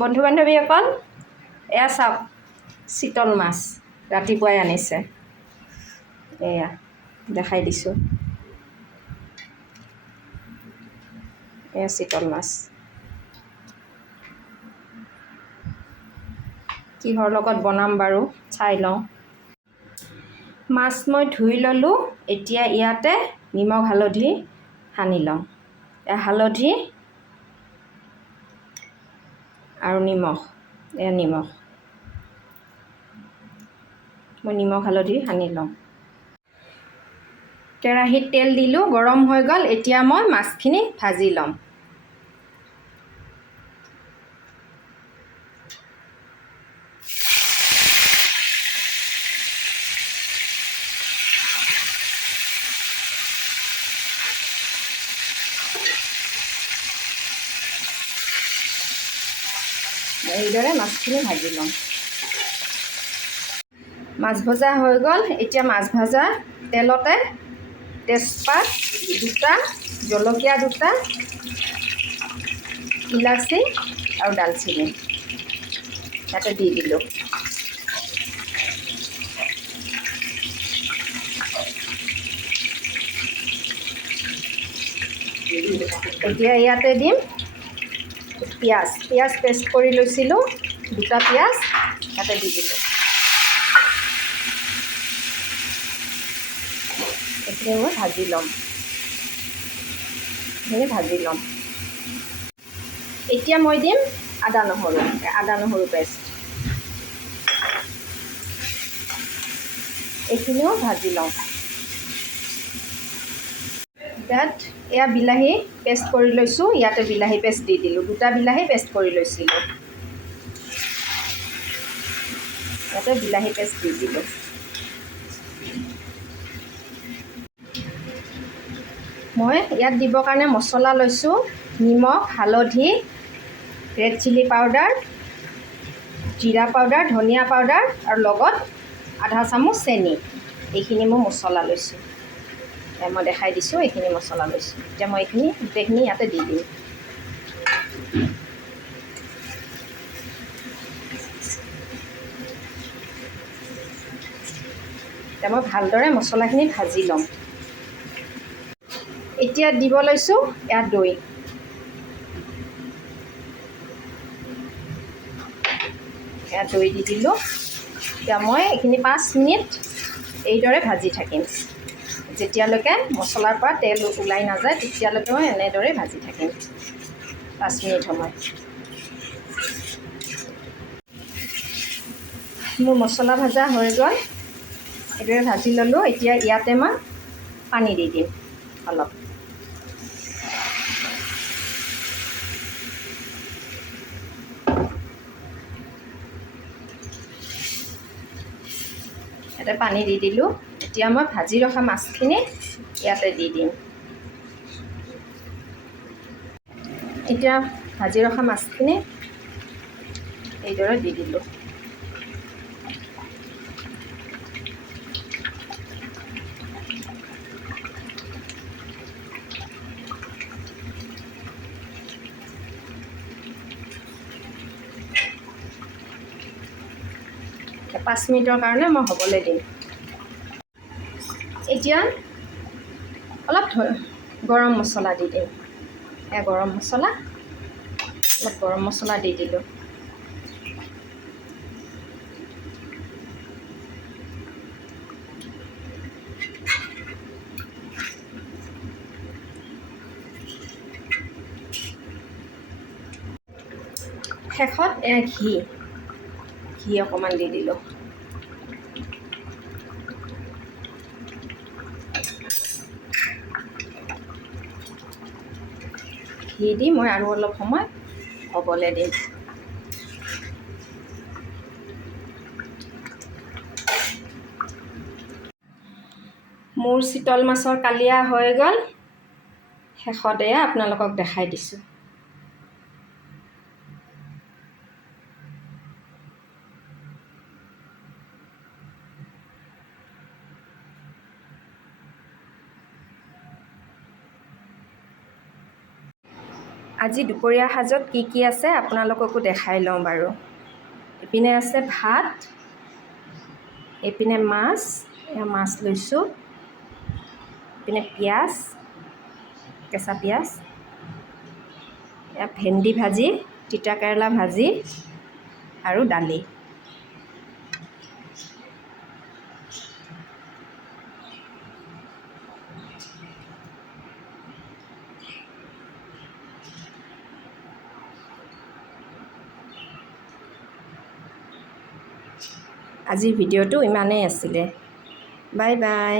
বন্ধু বান্ধৱীসকল, এয়া চাওক চিতল মাছ ৰাতিপুৱাই আনিছে। এয়া দেখাই দিছোঁ, এয়া চিতল মাছ। কিহৰ লগত বনাম বাৰু চাই লওঁ। মাছ মই ধুই ল'লোঁ। এতিয়া ইয়াতে নিমখ হালধি সানি লওঁ। হালধি আৰু নিমখ, এয়া নিমখ। মই নিমখ হালধি সানি লওঁ। কেৰাহীত তেল দিলোঁ, গৰম হৈ গ'ল। এতিয়া মই মাছখিনি ভাজি ল'ম। এইদৰে মাছখিনি ভাজি ল'ম। মাছ ভজা হৈ গ'ল। এতিয়া মাছ ভজা তেলতে তেজপাত দুটা, জলকীয়া দুটা, ইলাচি আৰু ডালচেনি ইয়াতে দি দিলোঁ। এতিয়া ইয়াতে দিম পিঁয়াজ। পিঁয়াজ পেষ্ট কৰি লৈছিলোঁ, দুটা পিঁয়াজ ইয়াতে দি দিলোঁ। এইখিনি মই ভাজি ল'ম। এতিয়া মই দিম আদা নহৰু পেষ্ট। এইখিনিও ভাজি লওঁ। ইয়াত এয়া বিলাহী পেষ্ট কৰি লৈছোঁ। ইয়াতে বিলাহী পেষ্ট দি দিলোঁ। দুটা বিলাহী পেষ্ট কৰি লৈছিলোঁ। ইয়াতে বিলাহী পেষ্ট দি দিলোঁ। মই ইয়াত দিবৰ কাৰণে মছলা লৈছোঁ, নিমখ, হালধি, ৰেড চিলি পাউডাৰ, জিৰা পাউডাৰ, ধনিয়া পাউডাৰ আৰু লগত আধা চামুচ চেনি। এইখিনি মই মছলা লৈছোঁ। মই দেখাই দিছোঁ, এইখিনি মছলা লৈছোঁ। এতিয়া মই এইখিনি গোটেইখিনি ইয়াতে দি দিম। এতিয়া মই ভালদৰে মছলাখিনি ভাজি ল'ম। এতিয়া দিব লৈছোঁ এয়া দৈ। এয়া দৈ দি দিলোঁ। এতিয়া মই এইখিনি 5 মিনিট এইদৰে ভাজি থাকিম। যেতিয়ালৈকে মছলাৰ পৰা তেল ওলাই নাযায় তেতিয়ালৈকে মই এনেদৰে ভাজি থাকিম 5 মিনিট সময়। মোৰ মছলা ভাজা হৈ গ'ল। এইদৰে ভাজি ল'লোঁ। এতিয়া ইয়াতে মই পানী দি দিম অলপ। ইয়াতে পানী দি দিলোঁ। এতিয়া মই ভাজি ৰখা মাছখিনি ইয়াতে দি দিম। এতিয়া ভাজি ৰখা মাছখিনি এইদৰে দি দিলোঁ। এতিয়া 5 মিনিটৰ কাৰণে মই হ'বলৈ দিম। এতিয়া অলপ গৰম মছলা দি দিম। এয়া গৰম মছলা, অলপ গৰম মছলা দি দিলোঁ। শেষত এয়া ঘি অকণমান দি দিলোঁ। ঘি দি মই আৰু অলপ সময় হ'বলৈ দিম। মোৰ চিতল মাছৰ কালিয়া হৈ গ'ল। শেষতে আপোনালোকক দেখাই দিছোঁ। আজি দুপৰীয়া সাজত কি আছে আপোনালোককো দেখাই লওঁ বাৰু। ইপিনে আছে ভাত, এইপিনে মাছ, এয়া মাছ লৈছোঁ, ইপিনে পিঁয়াজ, কেঁচা পিঁয়াজ, এয়া ভেন্দি ভাজি, তিতাকেৰেলা ভাজি আৰু দালি। আজিৰ ভিডিঅ'টো ইমানেই আছিলে। Bye bye.